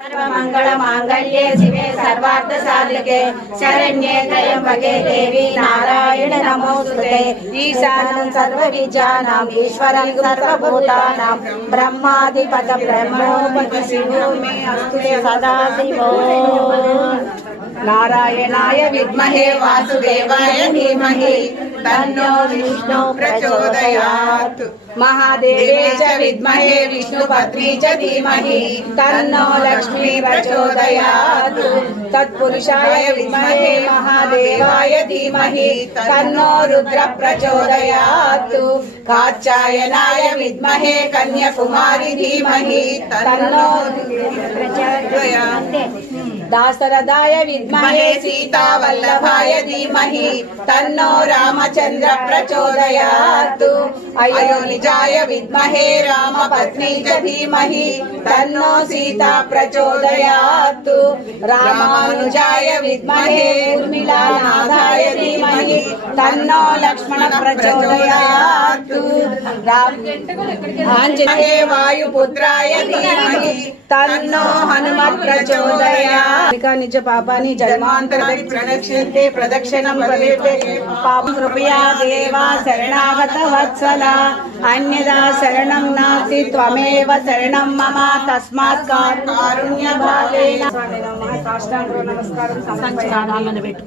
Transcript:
सर्वमंगल मांगल्ये शिवे सर्वार्थ साधके शरण्ये त्र्यंबके देवी नारायण नमोस्तुते। ईशानं सर्वविद्यानां ईश्वरं सर्वभूतानां ब्रह्माधिपत ब्रह्मोपति शिवो मे अस्तु सदा शिवो। नारायणाय विद्महे वासुदेवाय धीमहि तन्नो विष्णु प्रचोदयात्। महादेवे च विद्महे विष्णुपत्नी च धीमहि तन्नो लक्ष्मी प्रचोदयात्। तत्पुरुषाय विद्महे महादेवाय धीमहि तन्नो रुद्र प्रचोदयात्। कात्यायनाय विद्महे कन्याकुमारी धीमहि तन्नो प्रचोदयात्। दाशरथाय विद्महे सीता वल्लभाय धीमहि तन्नो रामचंद्र प्रचोदयात्। अयोनिजाय विद्महे रामपत्नी च धीमहि तन्नो सीता प्रचोदयात्। रामानुजाय विद्महे उर्मिलानाथाय धीमहि तन्नो लक्ष्मण प्रचोदयात्। आंजनेय वायुपुत्राय धीमहि तन्नो हनुमत् प्रचोदयात्। निज पापानि जन्मान्तराणि प्रणश्यन्ते प्रदक्षिणं प्रदीप्ते पापं कृपया देवा शरणागत वत्सला अन्यदा शरणं नास्ति त्वमेव शरणं मम तस्मात् कारुण्यभावेन साष्टांग नमस्कारं समर्पयामि।